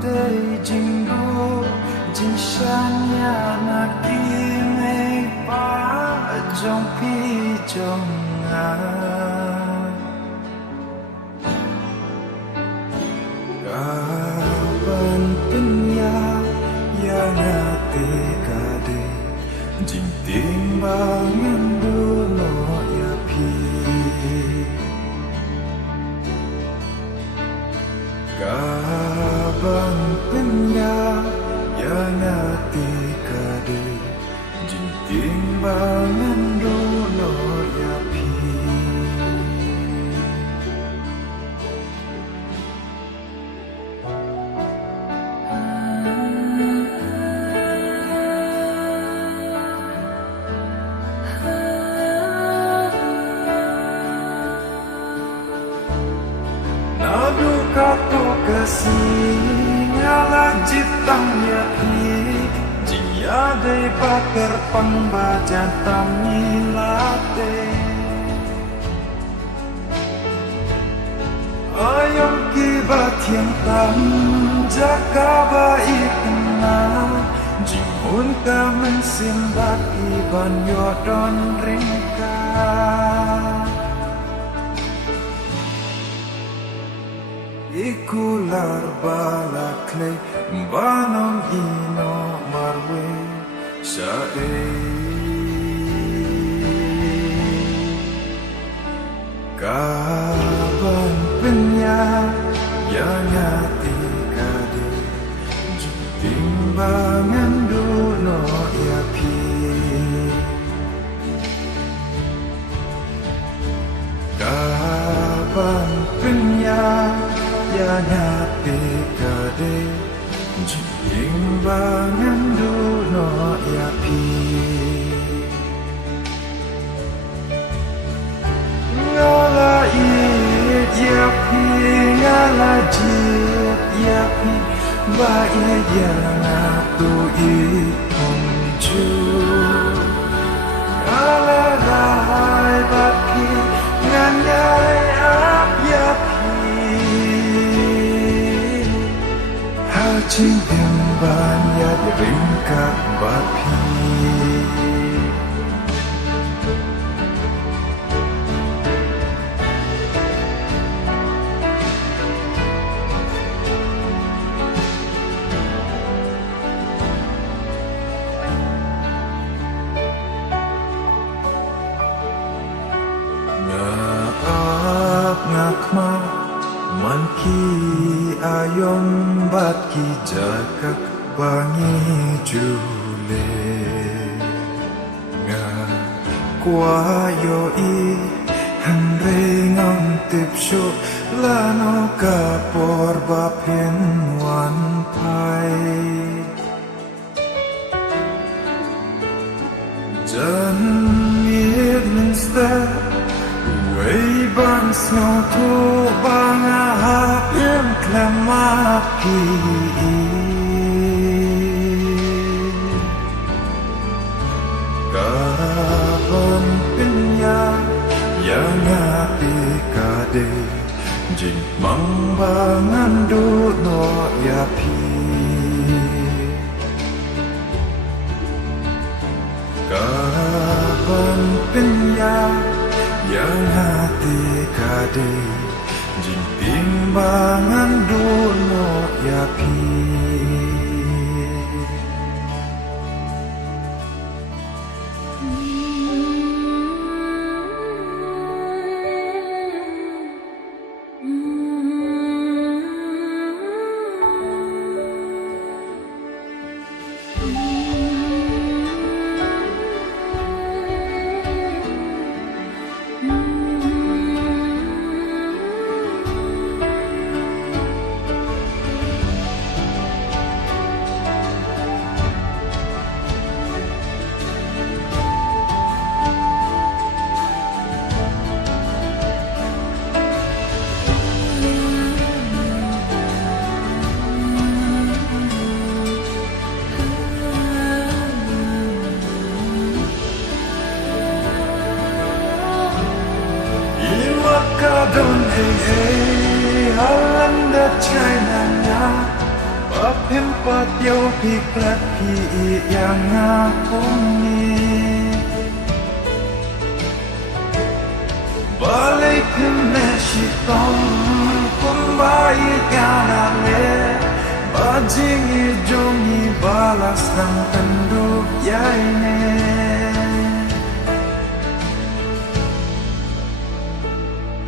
day jingo jinsanya na kime pa jong pi jong a kaban penya ya na te ka de jing timbangan duno ya pi kaban penya ya na te ka de jing timbangan duno ya pi Kato kasihnya lajit tangnya pi Jia de bakar pangbaca tamilate Ayam kibat yang tam jaga baik na Jimun kamen simbat iban yodon ringka Ikular balakle banom ino marwe sae kaban penya yang hati kade timbangan duno ya pi kaban penya yang hati kade timbangan duno ya pi ngala it ya pi ngala jit ya pi ba ya na tu I kunju ngala rai ba pi ngan yai ap ya pi Chinh em ban ya ring các bát pi Ngaap ngakma man ki ayom bat ki jakak bangi jule nga kwa yo I hanre ngam tip sho lano ka por ba pen wan pai jan mir minster way ban snow to bang a hapim klamaki kaban penya yang hati kade jing mambangan duno ya pi kaban penya yang hati kade jing timbangan duno ya pi Don hey hey halanda China nya Patyo piklat ki yang ngapuni Balik ke Mexiton Kumbai kanale Bajing ijongi balas ng tanduk yaine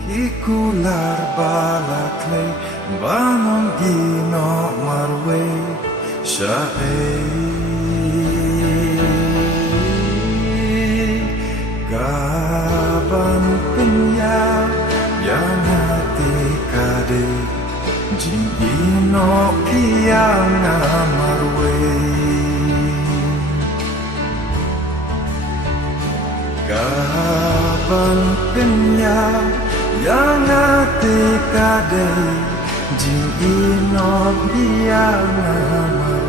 Kikular balaklay Banong gino marway Siya ay Kaban pinya Yang hati kade Jing ino kiyang marway Kaban pinya Yang hati kade Jing ino kiyang marway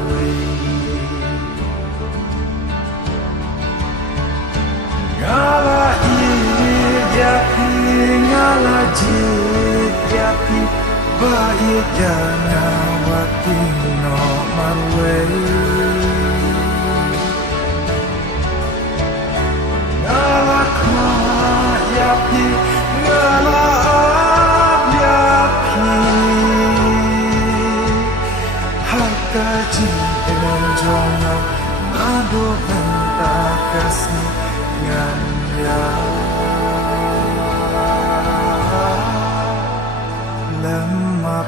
Ngala yaki ngala yaki Baik jangan watino marway Ngala kwa yaki ngala yaki Haka jing jonga nado kasih nganya Lemah